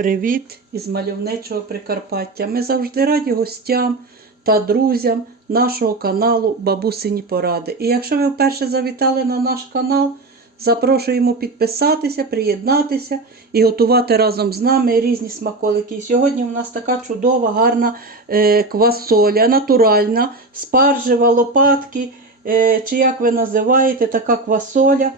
Привіт із мальовничого Прикарпаття. Ми завжди раді гостям та друзям нашого каналу Бабусині Поради. І якщо ви вперше завітали на наш канал, запрошуємо підписатися, приєднатися і готувати разом з нами різні смаколики. І сьогодні у нас така чудова, гарна е, квасоля, натуральна, спаржева, лопатки, е, чи як ви називаєте, така квасоля.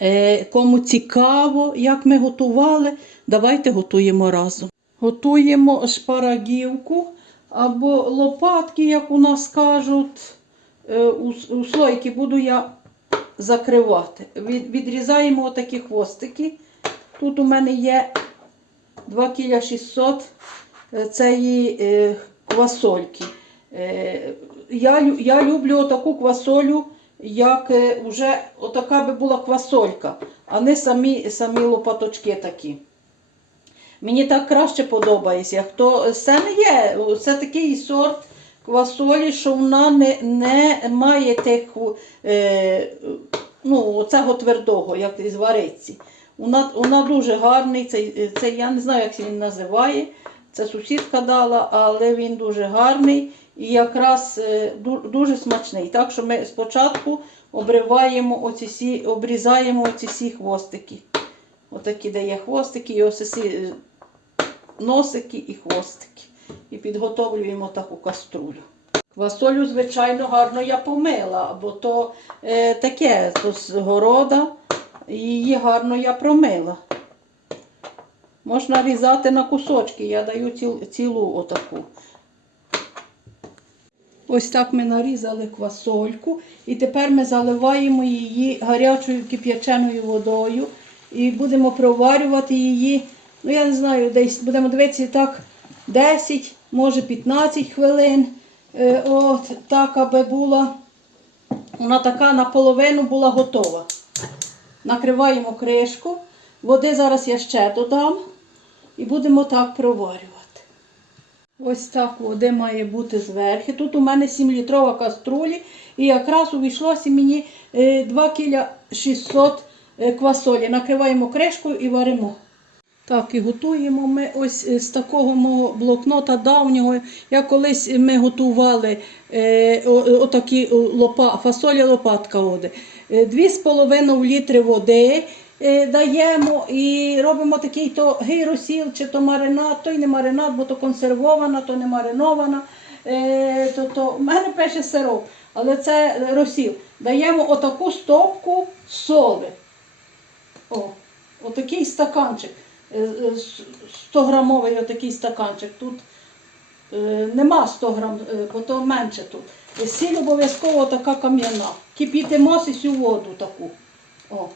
Е, Кому цікаво, як ми готували, давайте готуємо разом. Готуємо шпарагівку або лопатки, як у нас кажуть. Е, У, слойки буду я закривати. Відрізаємо отакі хвостики. Тут у мене є 2 кіля 600 е, цієї квасольки. Я, я люблю отаку квасолю, як е, уже отака би була квасолька, а не самі, самі лопаточки такі. Мені так краще подобається. Хто це не є, це такий сорт квасолі, що вона не, не має тих, е, ну, цього твердого, як із вариці. Вона, вона дуже гарний, це, це я не знаю, як він називає. Це сусідка дала, але він дуже гарний і якраз е, дуже смачний. Так що ми спочатку обриваємо оці сі, обрізаємо оці сі хвостики. Отакі, де є хвостики, і ось ці е, носики і хвостики. І підготовлюємо таку каструлю. Квасолю, звичайно, гарно я помила, бо то е, таке то з города, її гарно я промила. Можна різати на кусочки, я даю ціл, цілу отаку. Ось так ми нарізали квасольку. І тепер ми заливаємо її гарячою кип'яченою водою. І будемо проварювати її. Ну, я не знаю, десь будемо дивитися так 10, може 15 хвилин. Е, от так, аби була. Вона така наполовину була готова. Накриваємо кришку. Води зараз я ще додам. І будемо так проварювати. Ось так води має бути зверху. Тут у мене 7-літрова каструлі. І якраз увійшлося мені е, 2 кіля 600 е, квасолі. Накриваємо кришкою і варимо. Так, і готуємо ми ось е, з такого мого блокнота давнього. Я колись ми готували е, отакі лопа, фасолі лопатка води. Е, Дві з половиною літри води е, даємо і робимо такий то гейросіл, чи то маринад, то й не маринад, бо то консервована, то не маринована. Е, то, то, в мене пише сироп, але це розсіл. Даємо отаку стопку соли. О, отакий стаканчик. 100-грамовий отакий стаканчик. Тут е, нема 100 грам, е, бо то менше тут. Сіль обов'язково така кам'яна. Кипітимо цю воду таку. О,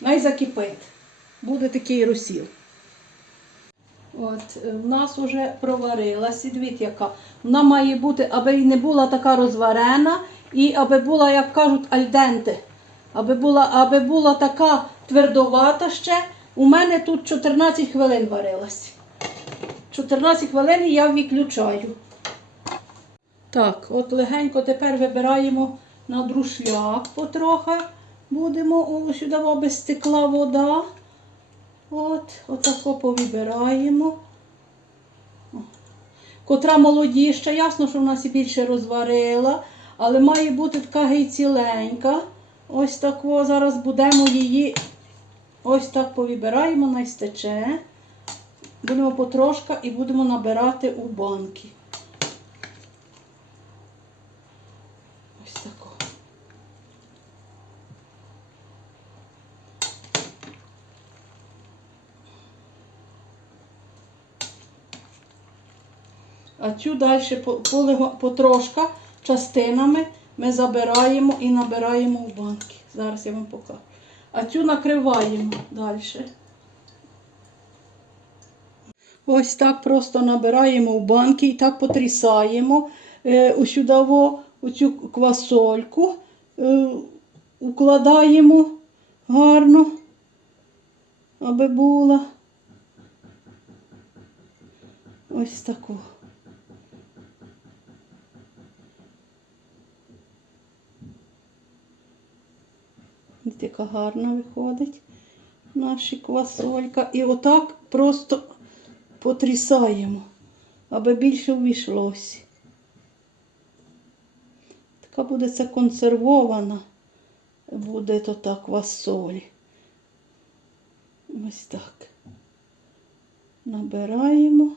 най закипить. Буде такий розсіл. От, е, в нас вже проварилася, дивіться яка. Вона має бути, аби не була така розварена, і аби була, як кажуть, альденте. Аби була, аби була така твердовата ще. У мене тут 14 хвилин варилась. 14 хвилин я виключаю. Так, от легенько тепер вибираємо на друшляк потрохи. Будемо о, сюди аби стекла вода. От, отако повибираємо. Котра молодіща, ясно, що в нас і більше розварила, але має бути така гей ціленька. Ось так о, зараз будемо її ось так повибираємо, найстече. Будемо потрошка і будемо набирати у банки. Ось тако. А цю далі потрошка частинами ми забираємо і набираємо в банки. Зараз я вам покажу. А цю накриваємо далі. Ось так просто набираємо в банки і так потрісаємо е, усюдово оцю квасольку, е, укладаємо гарно, аби була. Ось таку. Яка гарна виходить. наші квасолька. І отак просто потрісаємо, аби більше увійшлося. Така буде це консервована, буде то так квасолі. Ось так. Набираємо.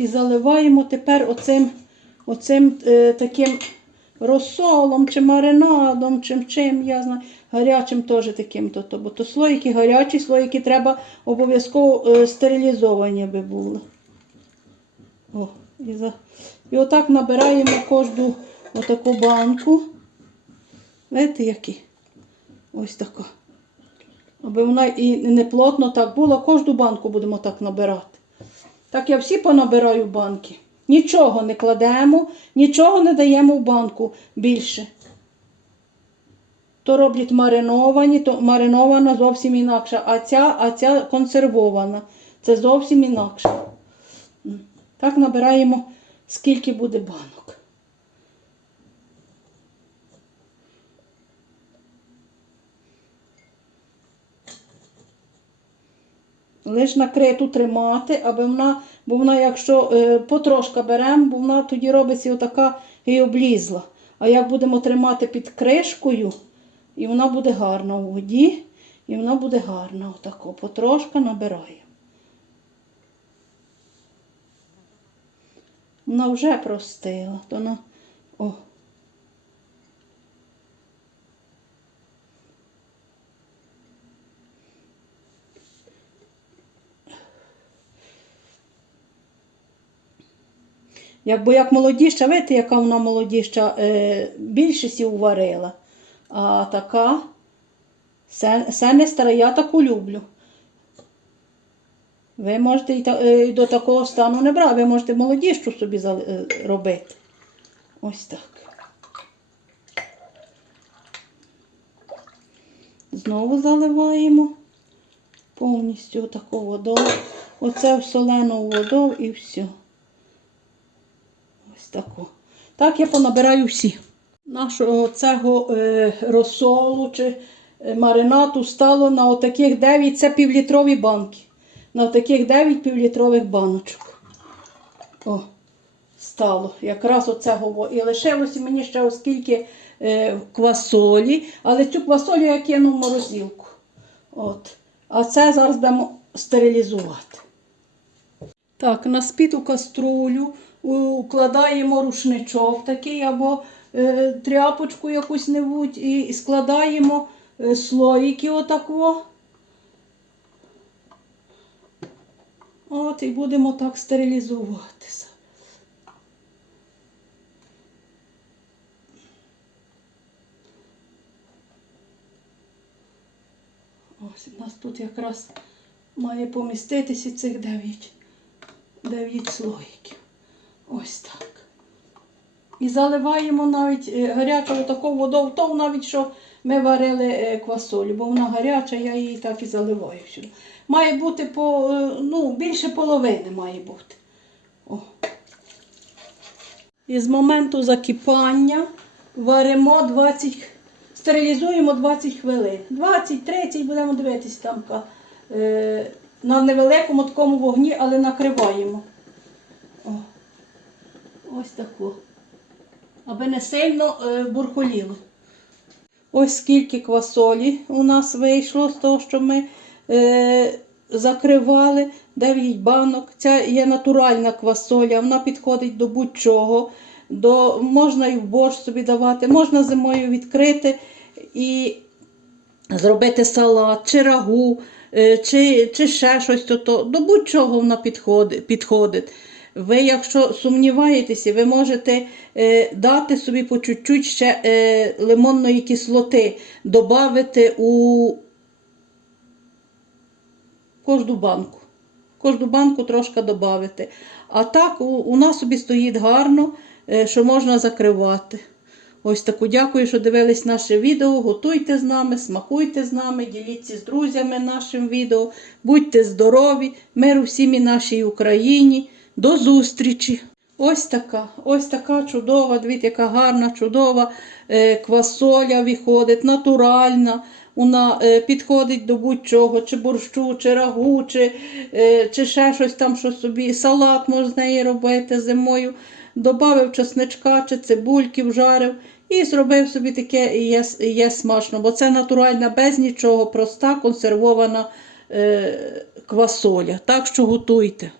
І заливаємо тепер оцим, оцим е, таким розсолом чи маринадом, чим чим, я знаю, гарячим теж таким. То, бо то слоїки гарячі, слоїки треба обов'язково е, стерилізовані би були. О, і, за... і отак набираємо кожну отаку банку. Видите, які? Ось така. Аби вона і не плотно так була, кожну банку будемо так набирати. Так я всі понабираю банки. Нічого не кладемо, нічого не даємо в банку більше. То роблять мариновані, то маринована зовсім інакша, а ця, а ця консервована. Це зовсім інакше. Так набираємо, скільки буде банок. Лиш накриту тримати, аби вона, бо вона, якщо е, потрошка беремо, бо вона тоді робиться отака і облізла. А як будемо тримати під кришкою, і вона буде гарна у воді, і вона буде гарна. Отако, потрошка набираємо. Вона вже простила, то вона. О. Якби як молодіща, видите, яка вона молодіща, е, більшість і уварила. А така, це, це не стара, я таку люблю. Ви можете і, е, до такого стану не брати, ви можете молодіщу собі е, робити. Ось так. Знову заливаємо повністю таку воду. Оце в солену воду і все. Таку. Так я понабираю всі. Нашого цього е, розсолу чи е, маринату стало на отаких 9, це півлітрові банки. На таких 9 півлітрових баночок. О, стало. Якраз оцього. І лишилося мені ще оскільки е, квасолі, але цю квасолю я кину в морозилку. От. А це зараз будемо стерилізувати. Так, на спіту каструлю укладаємо рушничок такий або е, тряпочку якусь небудь і складаємо е, слоїки отако. От, і будемо так стерилізуватися. Ось у нас тут якраз має поміститися цих дев'ять. Дев'ять слоїків. Ось так. І заливаємо навіть е, гарячу таку воду, то навіть що ми варили е, квасолю, бо вона гаряча, я її так і заливаю сюди. Має бути по, е, ну, більше половини має бути. О. І з моменту закипання варимо 20, стерилізуємо 20 хвилин. 20-30 будемо дивитися там на невеликому такому вогні, але накриваємо. Ось таку. Аби не сильно е, бурхоліло. Ось скільки квасолі у нас вийшло з того, що ми е, закривали. 9 банок. Це є натуральна квасоля, вона підходить до будь-чого. До, можна і в борщ собі давати, можна зимою відкрити і зробити салат, чи рагу, е, чи, чи ще щось. То, то, до будь-чого вона підходить. Ви, якщо сумніваєтеся, ви можете е, дати собі по чуть-чуть ще е, лимонної кислоти, додати у кожну банку. Кожну банку трошки додати. А так у, у нас собі стоїть гарно, е, що можна закривати. Ось таку дякую, що дивились наше відео. Готуйте з нами, смакуйте з нами, діліться з друзями нашим відео. Будьте здорові, миру всім і нашій Україні. До зустрічі! Ось така, ось така чудова, дивіться, яка гарна, чудова е, квасоля виходить, натуральна. Вона е, підходить до будь-чого, чи борщу, чи рагу, чи, е, чи ще щось там, що собі. Салат можна з робити зимою. Добавив чесничка чи цибульки, вжарив і зробив собі таке є, є смачно, бо це натуральна, без нічого, проста консервована е, квасоля. Так що готуйте.